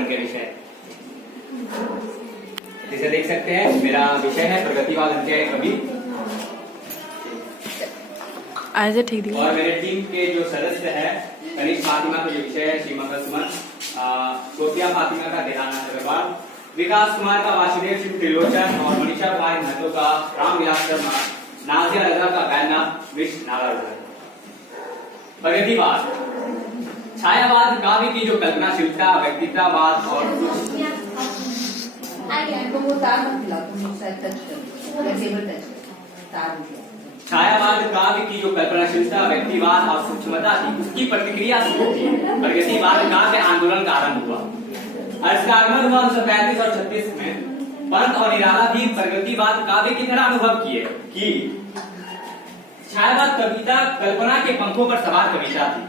पाठ्यक्रम के विषय। जैसे देख सकते हैं मेरा विषय है प्रगतिवाद अंत्य कवि। आज ठीक दिया। और मेरे टीम के जो सदस्य है कनिष्ठ फातिमा का जो विषय है श्रीमंगल सुमन, सोफिया फातिमा का देहानाथ अग्रवाल, विकास कुमार का वासुदेव सिंह त्रिलोचन और मनीषा कुमार महतो का रामविलास शर्मा, नाजिया रजा का बैना विश्व नारायण। प्रगतिवाद छायावाद काव्य की जो कल्पनाशीलता, व्यक्तित्ववाद और छायावाद काव्य की जो कल्पनाशीलता, व्यक्तिवाद और सूक्ष्मता थी, उसकी प्रतिक्रिया शुरू थी। प्रगतिवाद काव्य आंदोलन का आरंभ हुआ। इसका आगमन हुआ 1935 और 36 में। पंत और निराला भी प्रगतिवाद काव्य की तरह अनुभव किए कि छायावाद कविता कल्पना के पंखों पर सवार कविता थी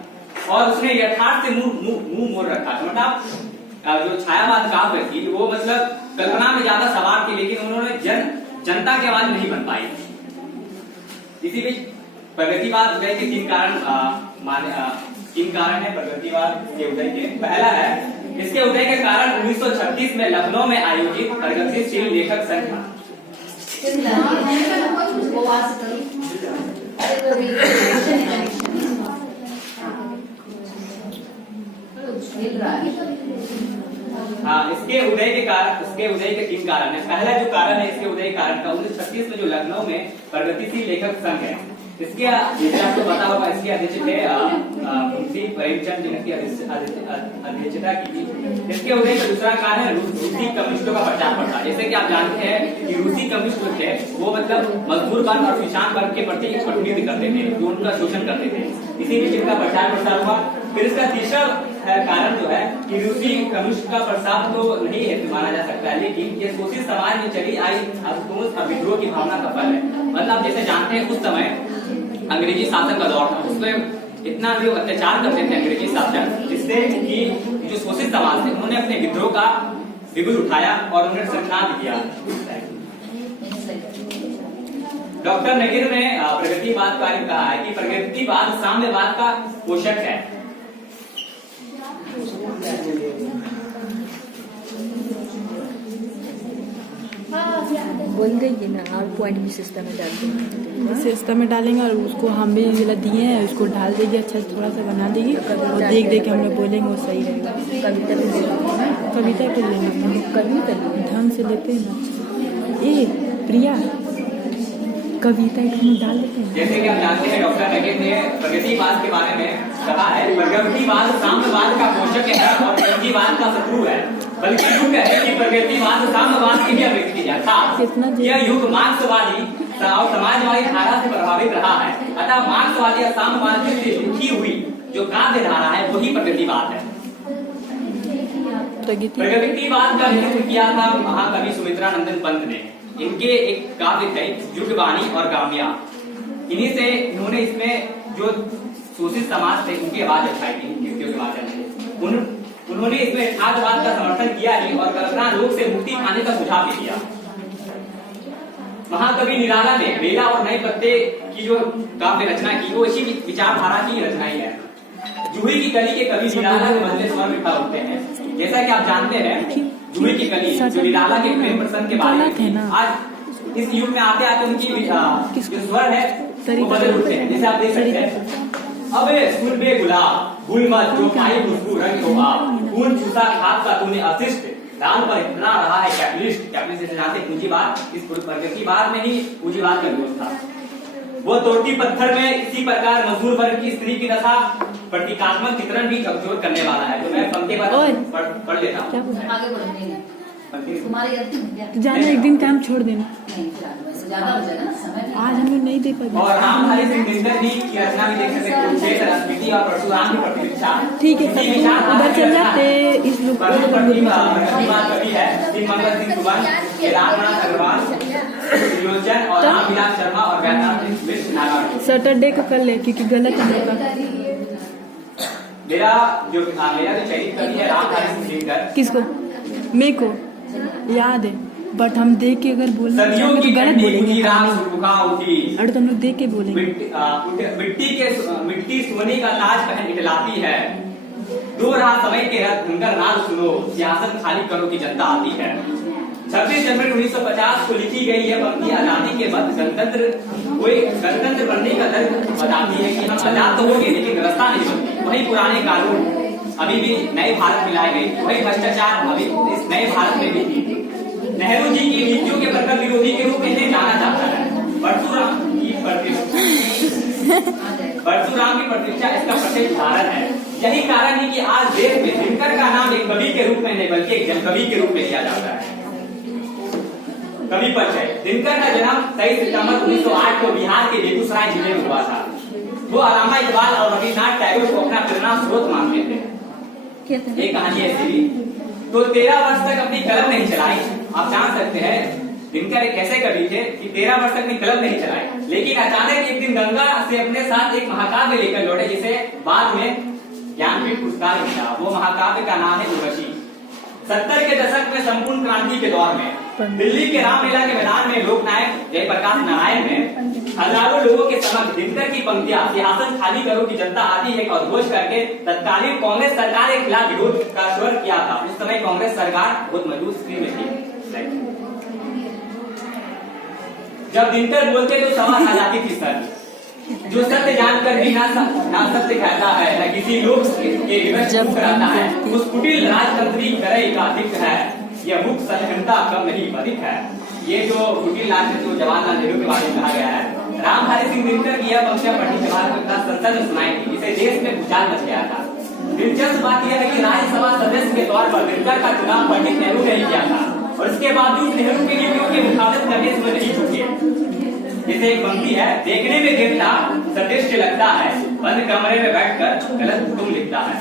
और उसने यथार्थ से मुंह मोड़ रखा। मतलब जो छायावाद काव्य थी वो मतलब कल्पना में ज्यादा सवार थी, लेकिन उन्होंने जनता की आवाज नहीं बन पाई। इसी बीच प्रगतिवाद उदय के तीन कारण है प्रगतिवाद के उदय के। पहला है इसके उदय के कारण 1936 में लखनऊ में आयोजित प्रगतिशील लेखक संघ। हाँ, इसके उदय के तीन कारण है। पहला जो कारण है इसके उदय कारण का 1936 में जो लखनऊ में प्रगतिशील लेखक संघ है, इसके आपको पता होगा, इसके अध्यक्ष थे मुंशी प्रेमचंद जिनकी अध्यक्षता की थी। इसके उदय का दूसरा कारण है रूसी कम्युनिस्टों का प्रचार प्रसार। जैसे कि आप जानते हैं कि रूसी कम्युनिस्ट थे वो मतलब मजदूर वर्ग और किसान वर्ग के प्रति प्रतिनिधित्व करते थे, जो उनका शोषण करते थे। इसी बीच इनका प्रचार प्रसार हुआ। फिर इसका तीसरा कारण जो है कि रूसी कम्युनिस्ट का प्रसार तो नहीं है माना जा सकता है, लेकिन ये शोषित समाज में चली आई असंतोष और विद्रोह की भावना का फल है। मतलब जैसे जानते हैं उस समय अंग्रेजी शासन का दौर था, उसमें इतना भी अत्याचार करते थे अंग्रेजी शासन, जिससे कि जो शोषित समाज थे उन्होंने अपने विद्रोह का बिगुल उठाया और उन्हें संचार दिया। डॉक्टर नगीर ने प्रगतिवाद का कहा है कि प्रगतिवाद साम्यवाद का पोषक है। बोल देंगे ना, और पॉइंट भी सिस्टम में डाल देंगे, सिस्टम में डालेंगे और उसको हम भी दिए हैं, उसको डाल देंगे, अच्छा थोड़ा सा बना देंगे और देख देख के हम लोग बोलेंगे वो सही रहेगा। कविता पे लेना, कविता पे लेना कविता ढंग से लेते हैं ना। ए प्रिया कविता में डाल देते हैं। जैसे कि आप जानते हैं डॉक्टर नगीर ने प्रगतिवाद के बारे में कहा है, प्रगतिवाद साम्यवाद का पोषक है और प्रगतिवाद का शत्रु है। बल्कि युग है कि प्रगतिवाद साम्यवाद की अभिव्यक्ति था। यह युग मार्क्सवादी और समाजवादी धारा से प्रभावित रहा है। अतः मार्क्सवादी और साम्यवादी से लिखी हुई जो काव्य धारा है वही प्रगतिवाद है। प्रगतिवाद का नेतृत्व किया था महाकवि सुमित्रा नंदन पंत ने। इनके एक काव्य थे युगवाणी और गामिया। इन्हीं से इन्होंने इसमें जो शोषित समाज थे उनकी आवाज उठाई थी। उन्होंने इसमें यथार्थवाद का समर्थन किया ही और कल्पना लोक से मुक्ति पाने का सुझाव भी दिया। महाकवि निराला ने बेला और नए पत्ते की जो काव्य रचना की वो इसी विचारधारा की रचना ही है। जूही की कली के कवि निराला के बदले स्वर लिखा होते हैं। जैसा कि आप जानते हैं जूही की कली जो निराला के प्रेम प्रसंग के बारे में, आज इस युग में आते आते उनकी जो स्वर है वो बदल उठते हैं। जैसे आप देख सकते हैं, अबे सुन बे गुलाब भूल मत जो पाई खुशबू रंग हो आप, खून चूसा खाद का तूने अशिष्ट, दाल पर इतना रहा है कैपिटलिस्ट। कैपिटलिस्ट जैसे जानते पूंजीवाद, इस प्रगतिवाद में ही पूंजीवाद का विरोध था। वो तोड़ती पत्थर में इसी प्रकार मजदूर वर्ग की स्त्री की दशा प्रतीकात्मक चित्रण भी कमजोर करने वाला है। तो मैं पंक्ति पढ़ लेता हूँ। जाना एक दिन काम छोड़ देना, आज हम लोग नहीं दे पाए। और रामधारी सिंह दिनकर जी की रचना भी देख सकते हैं, कुरुक्षेत्र, स्मृति और परशुराम की प्रतिष्ठा। ठीक है, उधर चल जाते इस लोग कवि है श्रीमंगल सिंह सुमन, रामनाथ अग्रवाल, त्रिलोचन और रामविलास शर्मा और वैद्यनाथ विश्व नारायण। सैटरडे को कर ले क्योंकि गलत है। मेरा जो चयनित कवि है रामधारी सिंह दिनकर। किसको? मेरे को याद है, बट हम देख के अगर बोलेंगे तो गलत बोलेंगे। अरे तुम लोग देख के बोलेंगे। मिट्टी सोने का ताज पहन इटलाती है, दो रहा समय के रथ उनका नाम सुनो, सियासत खाली करो की जनता आती है। 26 जनवरी 1950 को लिखी गई यह पंक्ति आजादी के बाद गणतंत्र बनने का दर्द बताती है कि हम आजाद तो होंगे लेकिन व्यवस्था नहीं बनती। वही पुराने कानून अभी भी नए भारत में लाए गए, वही भ्रष्टाचार अभी इस नए भारत में भी थी। नेहरू जी की नीतियों के प्रखर विरोधी के रूप में इन्हें जाना जाता है। परशुराम की प्रतिष्ठा इसका प्रत्यक्ष उदाहरण है। यही कारण है कि आज देश में दिनकर का नाम एक कवि के रूप में नहीं बल्कि एक जनकवि के रूप में लिया जाता है। कवि परिचय। दिनकर का जन्म 23 सितंबर 1908 को बिहार के बेगूसराय जिले में हुआ था। वो अल्लामा इकबाल और रविन्द्रनाथ टैगोर को अपना प्रेरणा स्रोत मानते थे। एक कहानी ऐसी भी तो 13 वर्ष तक अपनी कलम नहीं चलाई। आप जान सकते हैं दिनकर एक ऐसे कवि थे कि 13 वर्ष तक अपनी कलम नहीं चलाई, लेकिन अचानक एक दिन गंगा से अपने साथ एक महाकाव्य लेकर लौटे जिसे बाद में ज्ञानपीठ पुरस्कार मिला। वो महाकाव्य का नाम है उर्वशी। 70 के दशक में संपूर्ण क्रांति के दौर में दिल्ली के रामलीला के मैदान में लोकनायक जयप्रकाश नारायण ने हजारों लोगों के समक्ष दिनकर की पंक्तियां सियासत खाली करो की जनता आती है और घोष करके तत्कालीन कांग्रेस सरकार के खिलाफ विरोध का स्वर किया था। उस समय कांग्रेस सरकार बहुत मजबूत स्थिति में थी। जब दिनकर बोलते तो समाज आ जाती थी सर। जो सत्य जानकर भी ना सत्य कहता है न किसी लोग के विवश कराता है, उस कुटिल राजतंत्री करई का अधिक है, यह मुक्त सत्यता कम नहीं अधिक है। ये जो कुटिल राजतंत्री जवाहरलाल नेहरू के बारे में कहा गया है। रामधारी सिंह दिनकर की यह पंक्तियां पंडित जवाहरलाल संसद में सुनाई थी, जिसे देश में भूचाल मच गया था। दिलचस्प बात यह है कि राज्यसभा सदस्य के तौर पर दिनकर का चुनाव पंडित नेहरू ने किया था और इसके बावजूद नेहरू की नीतियों की मुखालत करने से नहीं चुके। जैसे एक पंक्ति है, देखने में देवता सदृश लगता है, बंद कमरे में बैठकर गलत हुक्म लिखता है।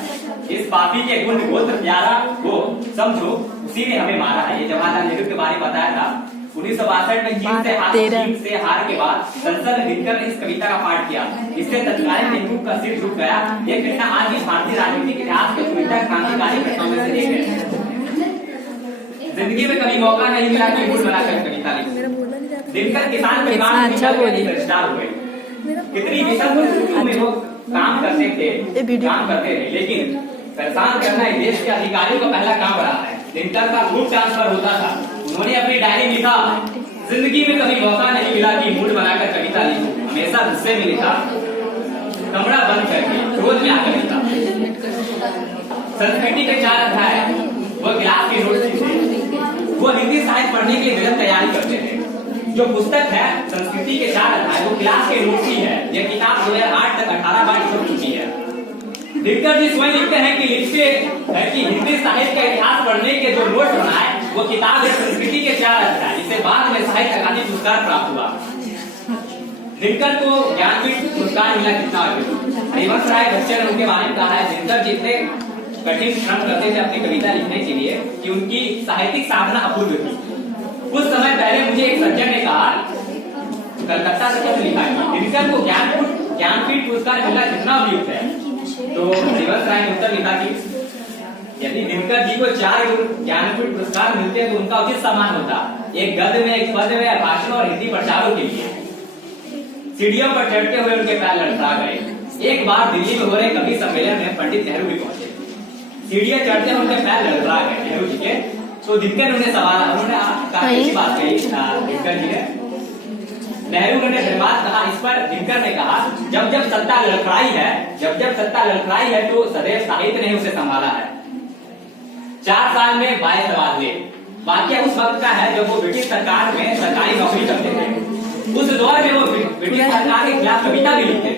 इस पापी के गुण गोत्र प्यारा हो समझो, उसी ने हमें मारा है। ये जवाहरलाल नेहरू के बारे में बताया था। 1962 में चीन से हार के बाद संसद में दिनकर ने इस कविता का पाठ किया, इससे तत्कालीन नेहरू का सिर झुक गया। ये घटना आज भी भारतीय राजनीतिक इतिहास के सुविधा क्रांतिकारी घटनाओं में से एक है। जिंदगी में कभी मौका नहीं मिला कि मूड बनाकर कविता लिखूं। दिनकर किसान परिवार में स्टार हुए। कितनी विषम परिस्थितियों में वो काम करते थे, लेकिन परेशान करना इस देश के अधिकारियों का पहला काम रहा है। दिनकर का ग्रुप ट्रांसफर होता था। उन्होंने अपनी डायरी लिखा, जिंदगी में कभी मौका नहीं मिला कि मूड बनाकर कविता लिखूं, हमेशा गुस्से में लिखा, कमरा बंद करके रोज में आकर लिखा। संस्कृति के 4 अध्याय वो गिलास की नोट थे। वो हिंदी साहित्य पढ़ने के लिए तैयारी करते थे। जो पुस्तक है संस्कृति के 4 अध्याय वो क्लास के नोट की है। यह किताब 2008 तक 18 बार छप चुकी है। दिनकर जी स्वयं लिखते हैं कि हिंदी साहित्य का इतिहास पढ़ने के जो नोट बनाए वो किताब है संस्कृति के 4 अध्याय, जिसे बाद में साहित्य अकादमी पुरस्कार प्राप्त हुआ। दिनकर को ज्ञानपीठ पुरस्कार मिला। कितना हरिवंश राय बच्चन उनके बारे में कहा है, दिनकर जी इतने कठिन श्रम करते थे अपनी कविता लिखने के लिए कि उनकी साहित्यिक साधना अपूर्व थी। कुछ समय पहले मुझे एक सज्जन ने कहा, कलकत्ता से क्यों लिखा है, दिनकर को ज्ञानपीठ पुरस्कार मिला कितना उपयुक्त है। तो हरिवंश राय ने उत्तर लिखा कि यदि दिनकर जी को 4 ज्ञानपीठ पुरस्कार मिलते तो उनका उचित सम्मान होता, एक गद्य में, एक पद्य में, भाषण और हिंदी प्रचारों के लिए। सीढ़ियों पर चढ़ते हुए उनके पैर लड़खड़ा गए। एक बार दिल्ली में हो रहे कवि सम्मेलन में पंडित नेहरू भी पहुंचे। सीढ़ियां चढ़ते उनके पैर लड़खड़ा गए नेहरू जी के। तो दिनकर उन्हें सवाल, उन्होंने काफी बात कही दिनकर जी ने। नेहरू ने धन्यवाद कहा। इस पर दिनकर ने कहा, जब जब सत्ता लड़खड़ाई है तो सदैव साहित्य ने उसे संभाला है। 4 साल में 22 सवाल हुए। वाकया उस वक्त का है जब वो ब्रिटिश सरकार में सरकारी नौकरी करते थे। उस दौर में वो ब्रिटिश सरकार के खिलाफ कविता भी लिखते थे।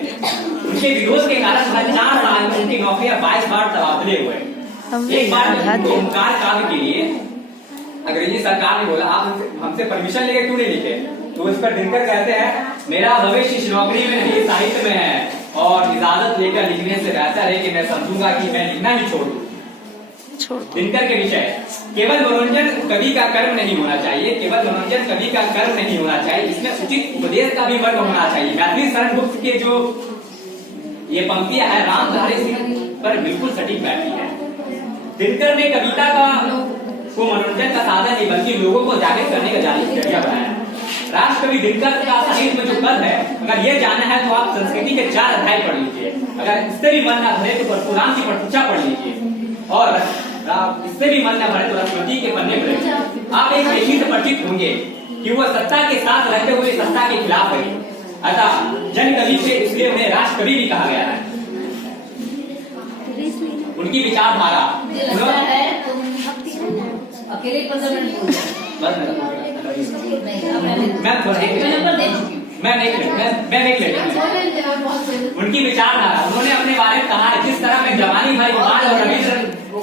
उनके विरोध के कारण 4 साल में उनकी नौकरियां 22 बार तबादले हुए। एक बार ओमकार काव्य के लिए अंग्रेजी सरकार ने बोला, आप हमसे परमिशन लेके क्यों नहीं लिखे। तो इस पर दिनकर कहते हैं, मेरा भविष्य इस नौकरी में नहीं साहित्य में है और इजाजत लेकर लिखने से बेहतर है कि मैं समझूंगा कि मैं लिखना ही छोड़ दूं। दिनकर के विषय, केवल मनोरंजन कवि का कर्म नहीं होना चाहिए, केवल मनोरंजन कवि का कर्म नहीं होना चाहिए, इसमें उचित उपदेश का भी वर्ग होना चाहिए। मैथिली शरण गुप्त के जो ये पंक्तियां है रामधारी सिंह पर बिल्कुल सटीक बैठती है। दिनकर ने कविता को मनोरंजन का साधन नहीं बल्कि लोगों को जागृत करने का जरिया बनाया। राष्ट्रकवि दिनकर का साहित्य में जो कद है, अगर ये जानना है तो आप संस्कृति के 4 अध्याय पढ़ लीजिए। अगर इससे भी मन ना भरे तो परशुराम की प्रतिष्ठा पढ़ लीजिए। और इससे भी मन न भरे तो स्मृति के पन्ने पर आप एक व्यक्ति से परिचित होंगे कि वह सत्ता के साथ रहते हुए सत्ता के खिलाफ है। अतः जन कवि से इसलिए उन्हें राष्ट्र कवि भी कहा गया है। उनकी विचारधारा अकेले 15 मिनट बोल उनकी विचारधारा उन्होंने अपने बारे में कहा है, जिस तरह मैं जवानी भर इकबाल और रविंद्र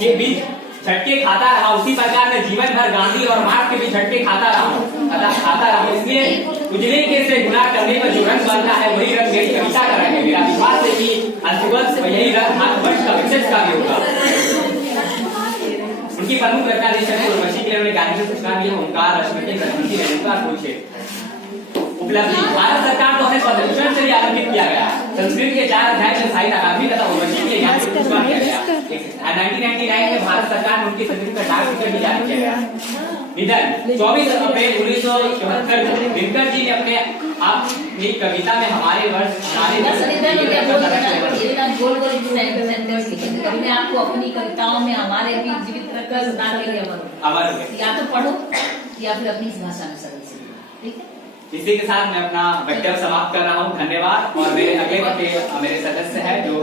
के बीच झटके खाता रहा, उसी प्रकार मैं जीवन भर गांधी और मार्क्स के बीच झटके खाता रहा। इसलिए उजले के से गुनाह करने पर जो रंग बनता है वही रंग मेरी कविता का रंग है। मेरा विश्वास है कि अंतवर्ष यही रंग भारतवर्ष का विशेष का भी होगा। उनकी प्रमुख रचना उर्वशी के उन्होंने गांधी से सूचना दी, ओंकार स्मृति प्रकृति रेणुका पूछे उपलब्धि। भारत सरकार द्वारा पद्मभूषण से भी आरंभित किया गया। संस्कृत के 4 अध्याय में साहित्य अकादमी तथा उर्वशी के ज्ञान से सूचना किया गया। 1999 में भारत सरकार में उनकी संस्कृत का डाक टिकट भी जारी किया गया। निधन 24 अप्रैल 1974 दिनकर जी ने अपने अपनी कविता में हमारे वर्ष कभी आपको अपनी कविताओं में हमारे भी जीवित रखकर सदा के लिए अमर हो। या तो पढ़ो या फिर अपनी भाषा में सरल से, ठीक है। इसी के साथ मैं अपना वक्तव्य समाप्त कर रहा हूँ। धन्यवाद। और मेरे अगले मेरे सदस्य है जो